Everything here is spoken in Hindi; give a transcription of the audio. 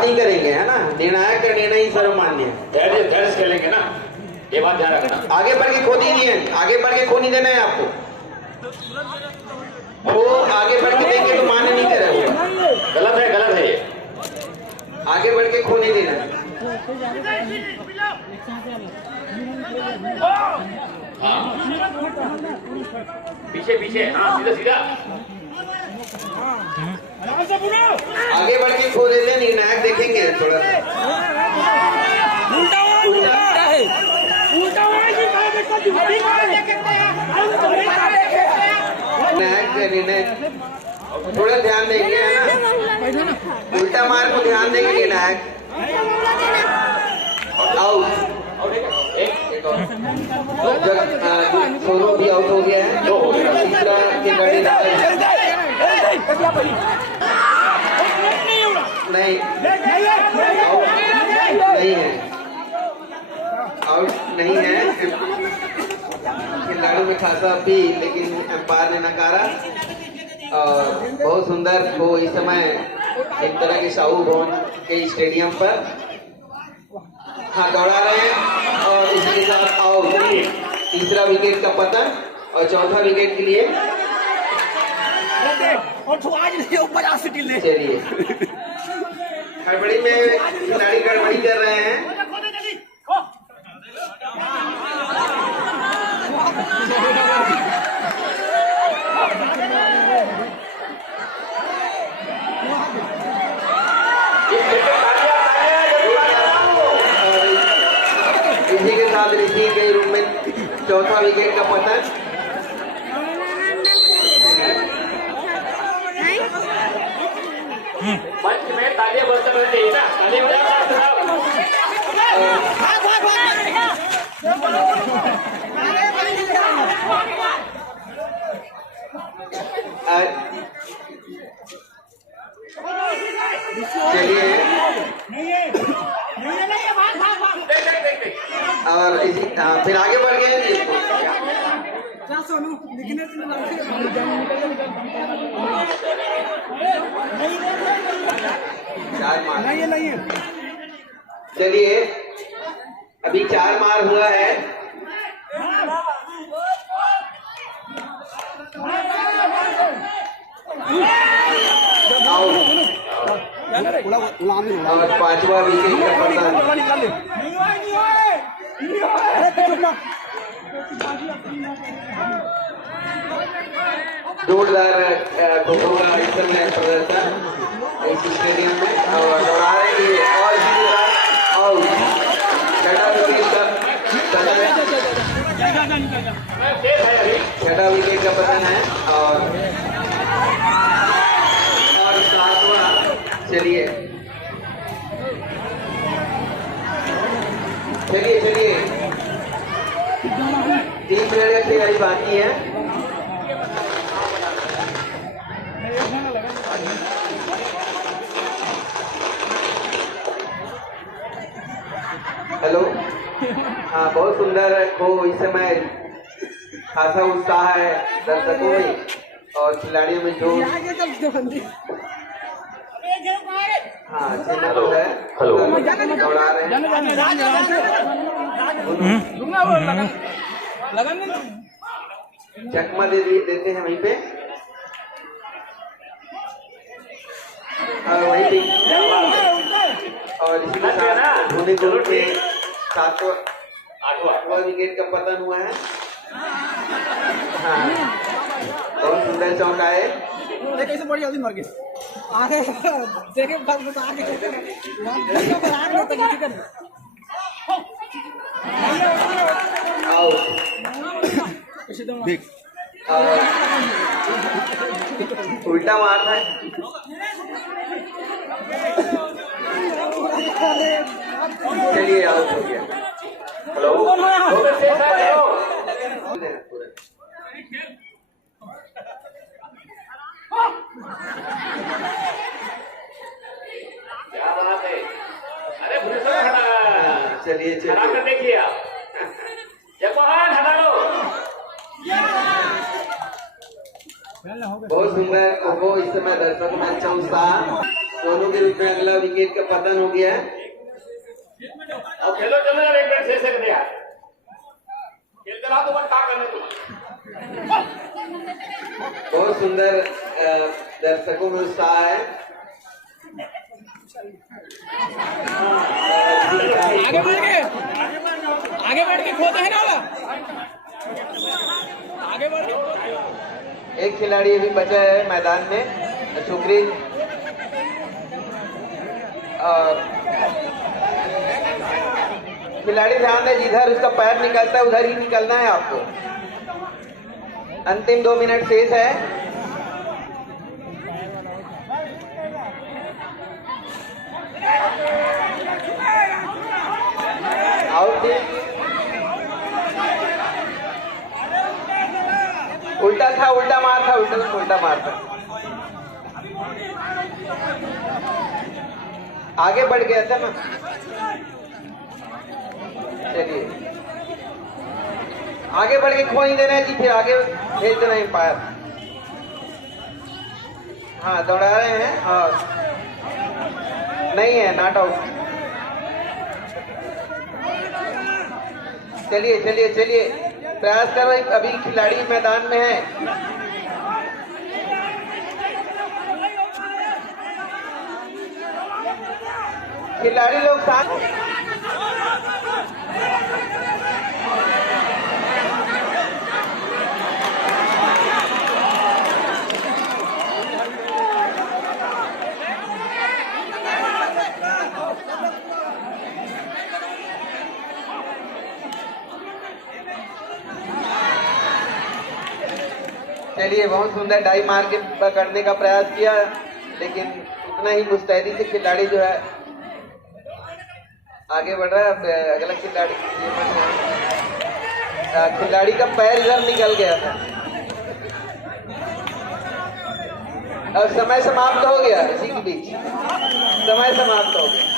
बात नहीं करेंगे, है ना। निर्णायक का निर्णय ही सर्वमान्य है। धैर्य से खेलेंगे ना, ये बात ध्यान रखना। आगे बढ़ के खो दीजिए, आगे बढ़ के खो नहीं देना है आपको। वो आगे बढ़ के देंगे तो मान्य नहीं कर रहे हो, गलत है ये। आगे बढ़ के खो नहीं देना है। हाँ पीछे हाँ सीधा आगे बढ़ के खो देते हैं, निर्णायक देखेंगे थोड़ा सा। निर्णायक का निर्णय थोड़ा ध्यान देंगे, है ना। उल्टा मार को ध्यान देंगे निर्णायक। आउट। सोनू भी आउट हो गया है। तीसरा खिलाड़ी नहीं है, आउट नहीं है। खिलाड़ी में खासा भी, लेकिन अंपायर ने नकारा। और बहुत सुंदर वो इस समय एक तरह के साहू भवन के स्टेडियम पर हाँ दौड़ा रहे हैं। और इसी के साथ आउट। तीसरा विकेट का पतन और चौथा विकेट के लिए चलिए गड़बड़ी में खिलाड़ी गड़बड़ी कर रहे हैं। इसी के साथ ऋषि के रूप में चौथा विकेट का पतन। मंच में तालियां बरसने लग गई ना, तालियां चलिए और इसी फिर आगे बढ़ गए। चार मार चलिए अभी 4 मार हुआ है। और 5वां विकेट का पतन। जोरदार खो-खो का इस समय प्रदर्शन इस स्टेडियम में और दौड़ा रहे हैं। और इसी तरह आउट। छठा विकेट का पतन है। और 7वां। चलिए चलिए 3 मिनट की तैयारी बाकी है। हेलो हाँ बहुत सुंदर खो इस समय खासा उत्साह है दर्शकों में और खिलाड़ियों में जो हाँ हेलो है दौड़ा रहे हैं। चकमा देते हैं वहीं पे और वहीं पे और इसी के साथ धोनी गोल पे 8वां विकेट का पतन हुआ है। हाँ बहुत सुंदर चौका है। कैसे बड़ी जल्दी मर गए आगे देखे बता आगे उल्टा मारना है। चलिए आउट हो गया। हेलो क्या बात है। अरे चलिए हटा कर देखिए आप, जवान हटा लो। बहुत सुंदर वो इस समय दर्शकों में अच्छा उत्साह। कोहलू के रूप में अगला विकेट का पतन हो गया है। और खेलो चलो यार, एक मिनट से सकते यार, खेलते रहो तो क्या करने तुम। बहुत सुंदर दर्शकों में उत्साह है। आगे बढ़ के खोता है ना वाला, आगे बढ़ के। एक खिलाड़ी अभी बचा है मैदान में, सुप्रीत। और खिलाड़ी ध्यान दे, जिधर उसका पैर निकलता है उधर ही निकलना है आपको। अंतिम 2 मिनट शेष है। आउट। उल्टा था, उल्टा मार था, उल्टा मार था। आगे बढ़ गया था ना। चलिए आगे बढ़ के खो ही देना है जी, फिर आगे भेज देना एम्पायर। हाँ दौड़ा रहे हैं और नहीं है, नॉट आउट। चलिए चलिए चलिए, प्रयास करो, अभी खिलाड़ी मैदान में है। खिलाड़ी लोग साथ। चलिए बहुत सुंदर डाई मार के पकड़ने का प्रयास किया, लेकिन उतना ही मुस्तैदी से खिलाड़ी जो है आगे बढ़ रहा है। अगला खिलाड़ी का पैर इधर निकल गया था। अब समय समाप्त हो गया, इसी के बीच समय समाप्त हो गया।